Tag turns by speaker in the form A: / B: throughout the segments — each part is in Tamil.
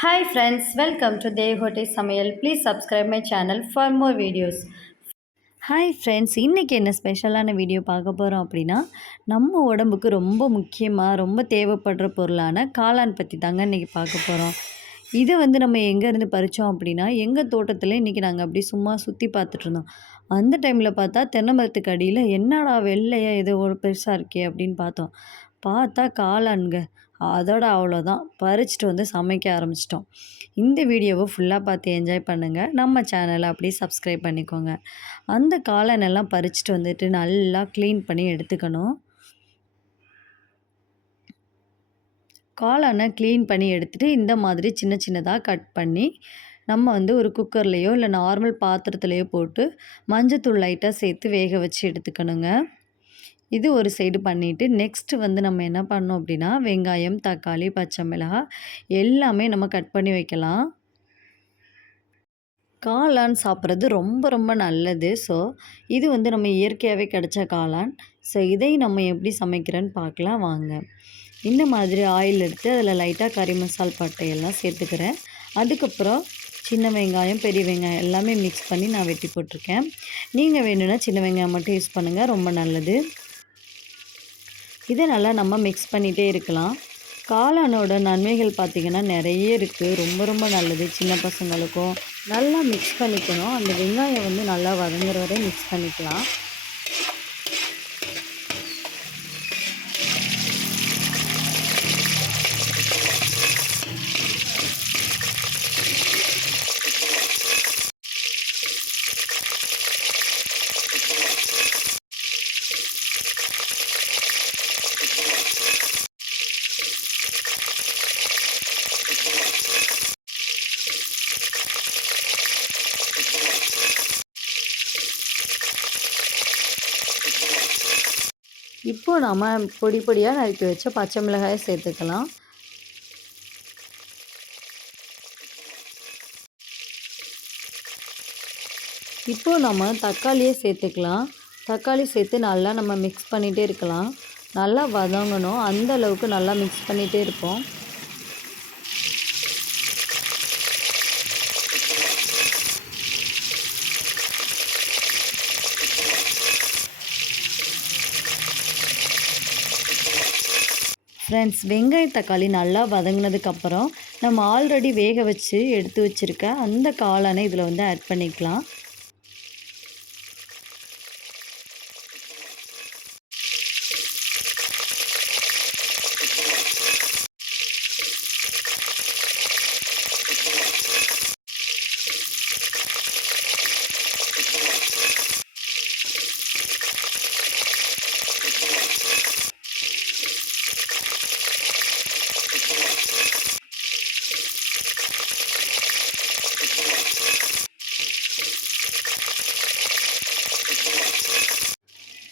A: Hi friends welcome to Devakottai சமையல் please subscribe my channel for more videos hi friends இன்றைக்கி என்ன ஸ்பெஷலான வீடியோ பார்க்க போகிறோம் அப்படின்னா நம்ம உடம்புக்கு ரொம்ப முக்கியமாக ரொம்ப தேவைப்படுற பொருளான காளான் பற்றி தாங்க இன்றைக்கி பார்க்க போகிறோம் இதை வந்து நம்ம எங்கேருந்து பறித்தோம் அப்படின்னா எங்கள் தோட்டத்தில் இன்றைக்கி நாங்கள் அப்படி சும்மா சுற்றி பார்த்துட்டு இருந்தோம். அந்த டைமில் பார்த்தா தென்னை மரத்துக்கு அடியில் என்னடா வெள்ளையாக ஏதோ ஒரு பெருசாக இருக்கே அப்படின்னு பார்த்தோம். பார்த்தா காளான்கள் அதோட அவ்வளோதான். பறிச்சுட்டு வந்து சமைக்க ஆரம்பிச்சிட்டோம். இந்த வீடியோவை ஃபுல்லாக பார்த்து என்ஜாய் பண்ணுங்கள் நம்ம சேனலை அப்படியே சப்ஸ்கிரைப் பண்ணிக்கோங்க. அந்த காளான் எல்லாம் பறிச்சுட்டு வந்துட்டு நல்லா க்ளீன் பண்ணி எடுத்துக்கணும். காளானை க்ளீன் பண்ணி எடுத்துகிட்டு இந்த மாதிரி சின்ன சின்னதாக கட் பண்ணி நம்ம வந்து ஒரு குக்கர்லேயோ இல்லை நார்மல் பாத்திரத்துலேயோ போட்டு மஞ்சத்தூள் லைட்டாக சேர்த்து வேக வச்சு எடுத்துக்கணுங்க. இது ஒரு சைடு பண்ணிவிட்டு நெக்ஸ்ட்டு வந்து நம்ம என்ன பண்ணோம் அப்படின்னா வெங்காயம் தக்காளி பச்சை மிளகாய் எல்லாமே நம்ம கட் பண்ணி வைக்கலாம். காளான் சாப்பிட்றது ரொம்ப ரொம்ப நல்லது. ஸோ இது வந்து நம்ம இயற்கையாகவே கிடைச்ச காளான். ஸோ இதை நம்ம எப்படி சமைக்கிறேன்னு பார்க்கலாம். வாங்க. இந்த மாதிரி ஆயில் எடுத்து அதில் லைட்டாக கறி மசால் பட்டையெல்லாம் சேர்த்துக்கிறேன். அதுக்கப்புறம் சின்ன வெங்காயம் பெரிய வெங்காயம் எல்லாமே மிக்ஸ் பண்ணி நான் வெட்டி போட்டிருக்கேன். நீங்கள் வேணும்னா சின்ன வெங்காயம் மட்டும் யூஸ் பண்ணுங்கள் ரொம்ப நல்லது. இதை நல்லா நம்ம மிக்ஸ் பண்ணிகிட்டே இருக்கலாம். காளானோட நன்மைகள் பார்த்திங்கன்னா நிறைய இருக்குது ரொம்ப ரொம்ப நல்லது. சின்ன பசங்களுக்கும் நல்லா மிக்ஸ் பண்ணிக்கணும். அந்த வெங்காயம் வந்து நல்லா வதங்குற வரை மிக்ஸ் பண்ணிக்கலாம். இப்போ நம்ம பொடி பொடியாக நறுக்கி வச்ச பச்சை மிளகாயை சேர்த்துக்கலாம். இப்போ நம்ம தக்காளியே சேர்த்துக்கலாம். தக்காளி சேர்த்து நல்லா நம்ம மிக்ஸ் பண்ணிகிட்டே இருக்கலாம். நல்லா வதங்கணும். அந்த அளவுக்கு நல்லா மிக்ஸ் பண்ணிகிட்டே இருப்போம். ஃப்ரெண்ட்ஸ் வெங்காயம் தக்காளி நல்லா வதங்கினதுக்கப்புறம் நம்ம ஆல்ரெடி வேக வச்சு எடுத்து வச்சுருக்க அந்த காளானை இதில் வந்து ஆட் பண்ணிக்கலாம்.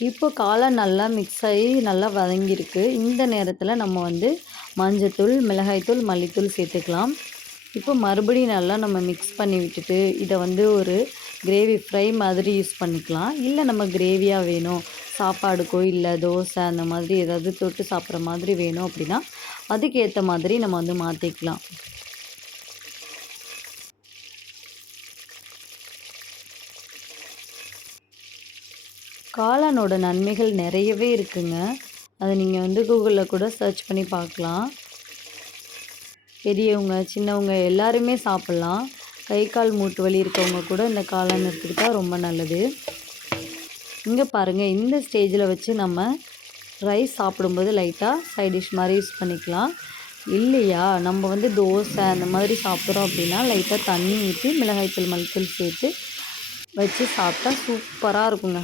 A: இப்போ காளான் நல்லா மிக்ஸ் ஆகி நல்லா வதங்கியிருக்கு. இந்த நேரத்தில் நம்ம வந்து மஞ்சத்தூள் மிளகாய்த்தூள் மல்லித்தூள் சேர்த்துக்கலாம். இப்போ மறுபடியும் நல்லா நம்ம மிக்ஸ் பண்ணி விட்டுட்டு இதை வந்து ஒரு கிரேவி ஃப்ரை மாதிரி யூஸ் பண்ணிக்கலாம். இல்லை நம்ம கிரேவியாக வேணும். சாப்பாடுக்கோ இல்லை தோசை அந்த மாதிரி ஏதாவது தொட்டு சாப்பிட்ற மாதிரி வேணும் அப்படின்னா அதுக்கேற்ற மாதிரி நம்ம வந்து மாற்றிக்கலாம் காளானோட நன்மைகள் நிறையவே இருக்குங்க. அதை நீங்கள் வந்து கூகுளில் கூட சர்ச் பண்ணி பார்க்கலாம். பெரியவங்க சின்னவங்க எல்லாருமே சாப்பிட்லாம். கை கால் மூட்டு வலி இருக்கவங்க கூட இந்த காளான் எடுத்துக்கிட்டால் ரொம்ப நல்லது. இங்கே பாருங்கள் இந்த ஸ்டேஜில் வச்சு நம்ம ரைஸ் சாப்பிடும்போது லைட்டாக சைட் டிஷ் மாதிரி யூஸ் பண்ணிக்கலாம். இல்லையா? நம்ம வந்து தோசை அந்த மாதிரி சாப்பிட்றோம் அப்படின்னா லைட்டாக தண்ணி ஊற்றி மிளகாய்த்தூள் மல்லித்தூள் சேர்த்து வச்சு சாப்பிட்டா சூப்பராக இருக்குங்க.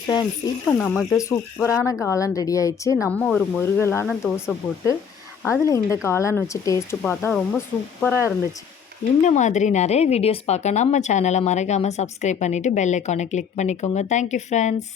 A: ஃப்ரெண்ட்ஸ் இப்போ நமக்கு சூப்பரான காளான் ரெடி ஆயிடுச்சு. நம்ம ஒரு முருகலான தோசை போட்டு அதில் இந்த காளான் வச்சு டேஸ்ட்டு பார்த்தா ரொம்ப சூப்பராக இருந்துச்சு. இந்த மாதிரி நிறைய வீடியோஸ் பார்க்க நம்ம சேனலை மறக்காமல் சப்ஸ்கிரைப் பண்ணிவிட்டு பெல் ஐக்கானை கிளிக் பண்ணிக்கோங்க. Thank you friends